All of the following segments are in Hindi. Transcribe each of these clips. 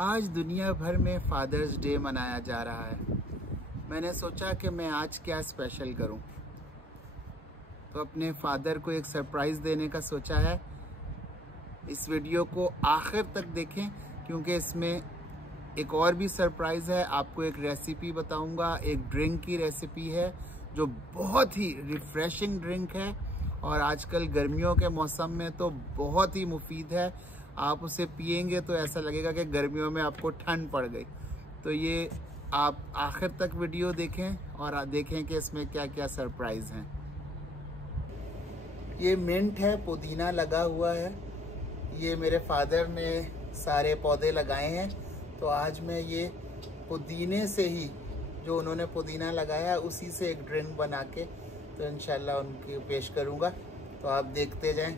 आज दुनिया भर में फादर्स डे मनाया जा रहा है। मैंने सोचा कि मैं आज क्या स्पेशल करूं, तो अपने फादर को एक सरप्राइज़ देने का सोचा है। इस वीडियो को आखिर तक देखें क्योंकि इसमें एक और भी सरप्राइज़ है। आपको एक रेसिपी बताऊंगा, एक ड्रिंक की रेसिपी है जो बहुत ही रिफ्रेशिंग ड्रिंक है और आजकल गर्मियों के मौसम में तो बहुत ही मुफीद है। आप उसे पिएंगे तो ऐसा लगेगा कि गर्मियों में आपको ठंड पड़ गई। तो ये आप आखिर तक वीडियो देखें और देखें कि इसमें क्या क्या सरप्राइज़ हैं। ये मिंट है, पुदीना लगा हुआ है। ये मेरे फादर ने सारे पौधे लगाए हैं, तो आज मैं ये पुदीने से ही, जो उन्होंने पुदीना लगाया उसी से एक ड्रिंक बना के तो इंशाल्लाह उनकी पेश करूँगा। तो आप देखते जाएं।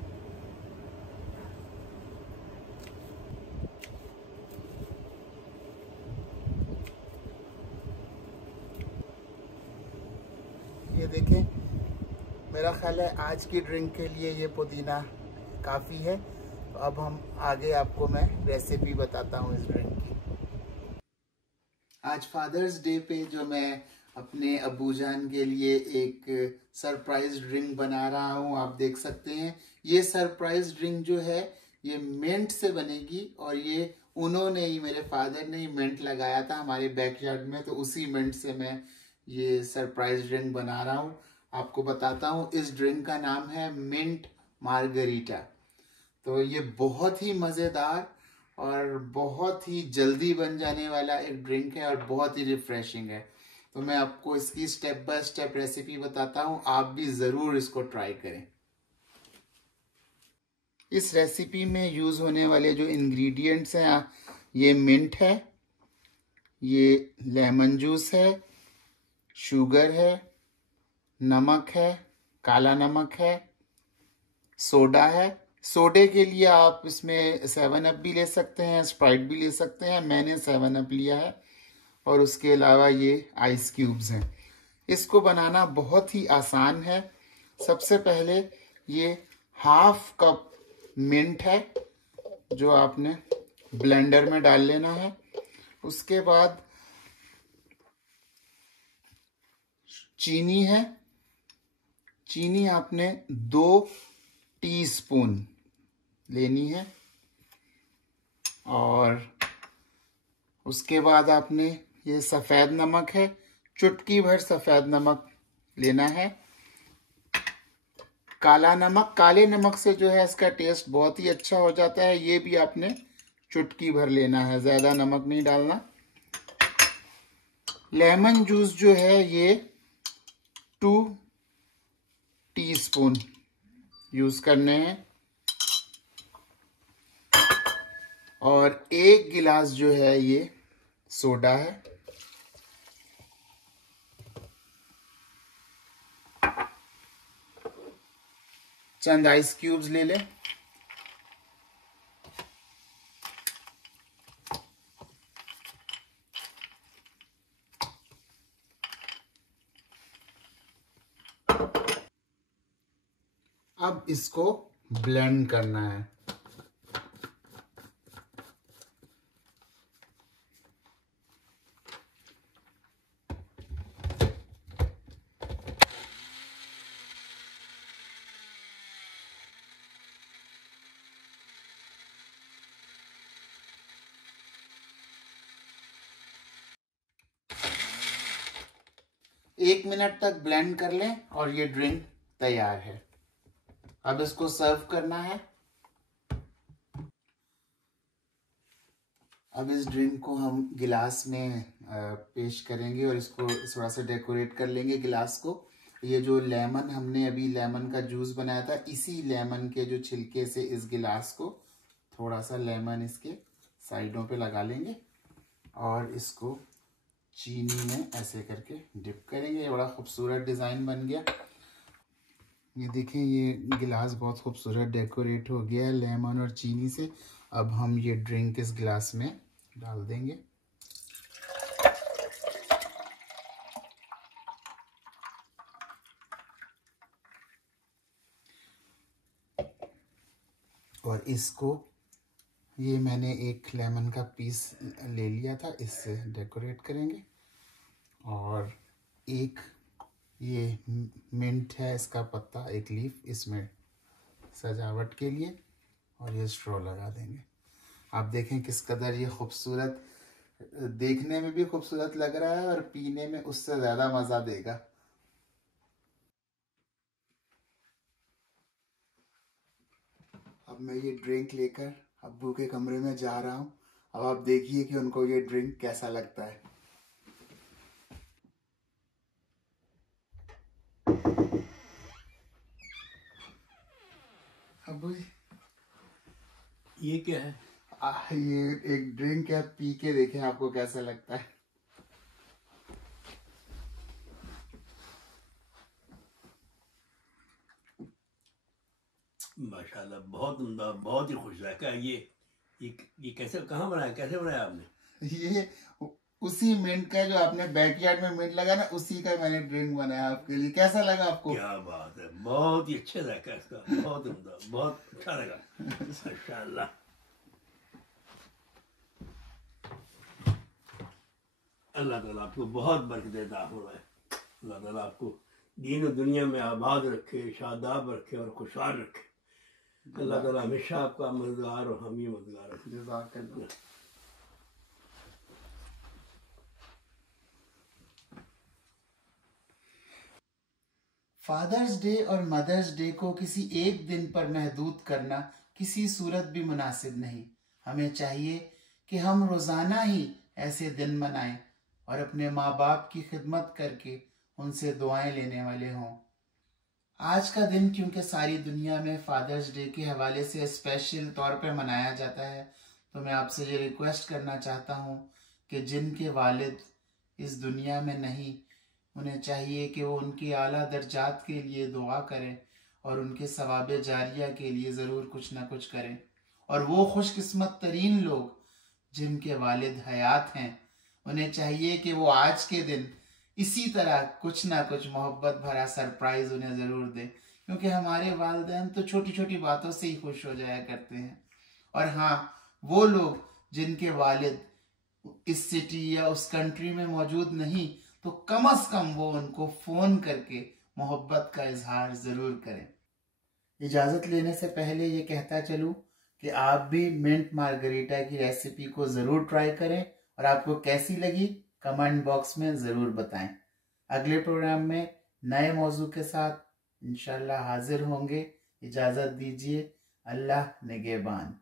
ये देखें, मेरा ख्याल है आज की ड्रिंक के लिए ये पुदीना काफ़ी है। तो अब हम आगे आपको मैं रेसिपी बताता हूँ इस ड्रिंक की। आज फादर्स डे पे जो मैं अपने अब्बूजान के लिए एक सरप्राइज ड्रिंक बना रहा हूँ, आप देख सकते हैं। ये सरप्राइज ड्रिंक जो है ये मिंट से बनेगी और ये उन्होंने ही, मेरे फादर ने ही मिंट लगाया था हमारे बैकयार्ड में, तो उसी मिंट से मैं ये सरप्राइज ड्रिंक बना रहा हूँ। आपको बताता हूँ, इस ड्रिंक का नाम है मिंट मार्गरीटा। तो ये बहुत ही मज़ेदार और बहुत ही जल्दी बन जाने वाला एक ड्रिंक है और बहुत ही रिफ्रेशिंग है। तो मैं आपको इसकी स्टेप बाय स्टेप रेसिपी बताता हूँ, आप भी ज़रूर इसको ट्राई करें। इस रेसिपी में यूज़ होने वाले जो इंग्रेडिएंट्स हैं, ये मिंट है, ये लेमन जूस है, शुगर है, नमक है, काला नमक है, सोडा है। सोडे के लिए आप इसमें 7 अप भी ले सकते हैं, स्प्राइट भी ले सकते हैं। मैंने 7 अप लिया है और उसके अलावा ये आइस क्यूब्स हैं। इसको बनाना बहुत ही आसान है। सबसे पहले ये 1/2 कप मिंट है जो आपने ब्लेंडर में डाल लेना है। उसके बाद चीनी है, चीनी आपने 2 टीस्पून लेनी है। और उसके बाद आपने ये सफ़ेद नमक है, चुटकी भर सफ़ेद नमक लेना है। काला नमक, काले नमक से जो है इसका टेस्ट बहुत ही अच्छा हो जाता है। ये भी आपने चुटकी भर लेना है, ज़्यादा नमक नहीं डालना। लेमन जूस जो है ये 2 टीस्पून यूज़ करने हैं। और 1 गिलास जो है ये सोडा है। चंद आइस क्यूब्स ले लें। अब इसको ब्लेंड करना है। एक मिनट तक ब्लेंड कर लें और ये ड्रिंक तैयार है। अब इसको सर्व करना है। अब इस ड्रिंक को हम गिलास में पेश करेंगे और इसको थोड़ा सा डेकोरेट कर लेंगे गिलास को। ये जो लेमन, हमने अभी लेमन का जूस बनाया था, इसी लेमन के जो छिलके से इस गिलास को थोड़ा सा लेमन इसके साइडों पे लगा लेंगे और इसको चीनी में ऐसे करके डिप करेंगे। ये बड़ा खूबसूरत डिज़ाइन बन गया। ये देखें, ये गिलास बहुत खूबसूरत डेकोरेट हो गया है लेमन और चीनी से। अब हम ये ड्रिंक इस गिलास में डाल देंगे। और इसको ये मैंने एक लेमन का पीस ले लिया था, इससे डेकोरेट करेंगे। और एक ये मिंट है, इसका पत्ता, एक लीफ, इसमें सजावट के लिए। और ये स्ट्रॉ लगा देंगे। आप देखें किस कदर ये खूबसूरत, देखने में भी खूबसूरत लग रहा है और पीने में उससे ज़्यादा मज़ा देगा। अब मैं ये ड्रिंक लेकर अब्बू के कमरे में जा रहा हूँ। अब आप देखिए कि उनको ये ड्रिंक कैसा लगता है। अब्बू जी, ये क्या है? ये एक ड्रिंक है, पी के देखें आपको कैसा लगता है। माशाल्लाह, बहुत उम्दा, बहुत ही खुश है। क्या ये कैसे, कहाँ बनाया, कैसे बनाया आपने? ये उसी मिंट का, जो आपने बैकयार्ड में मिंट लगा ना, उसी का मैंने ड्रिंक बनाया आपके लिए। कैसा लगा आपको? क्या बात है, बहुत ही अच्छा लगा इसका, बहुत उम्दा, बहुत अच्छा लगा। माशाल्लाह। अल्लाह ताला आपको बहुत बरकत देता फरमाए। अल्लाह ताला आपको दीन और दुनिया में आबाद रखे, शादाब रखे और खुशहाल रखे। अल्लाह ताला हमेशा आपका मददगार और हामी मददगार रखे। फादर्स डे और मदर्स डे को किसी एक दिन पर महदूद करना किसी सूरत भी मुनासिब नहीं। हमें चाहिए कि हम रोज़ाना ही ऐसे दिन मनाएं और अपने माँ बाप की खिदमत करके उनसे दुआएं लेने वाले हों। आज का दिन क्योंकि सारी दुनिया में फादर्स डे के हवाले से स्पेशल तौर पर मनाया जाता है, तो मैं आपसे ये रिक्वेस्ट करना चाहता हूँ कि जिनके वालिद इस दुनिया में नहीं, उन्हें चाहिए कि वो उनकी आला दर्जात के लिए दुआ करें और उनके सवाब जारिया के लिए ज़रूर कुछ ना कुछ करें। और वो खुशकिस्मत तरीन लोग जिनके वालिद हयात हैं, उन्हें चाहिए कि वो आज के दिन इसी तरह कुछ ना कुछ मोहब्बत भरा सरप्राइज़ उन्हें ज़रूर दें, क्योंकि हमारे वालिदैन तो छोटी छोटी बातों से ही खुश हो जाया करते हैं। और हाँ, वो लोग जिनके वालिद इस सिटी या उस कंट्री में मौजूद नहीं, तो कम से कम वो उनको फ़ोन करके मोहब्बत का इजहार ज़रूर करें। इजाज़त लेने से पहले ये कहता चलूँ कि आप भी मिंट मार्गरीटा की रेसिपी को ज़रूर ट्राई करें और आपको कैसी लगी कमेंट बॉक्स में ज़रूर बताएं। अगले प्रोग्राम में नए मौजू के साथ इंशाल्लाह हाजिर होंगे। इजाज़त दीजिए। अल्लाह निगहबान।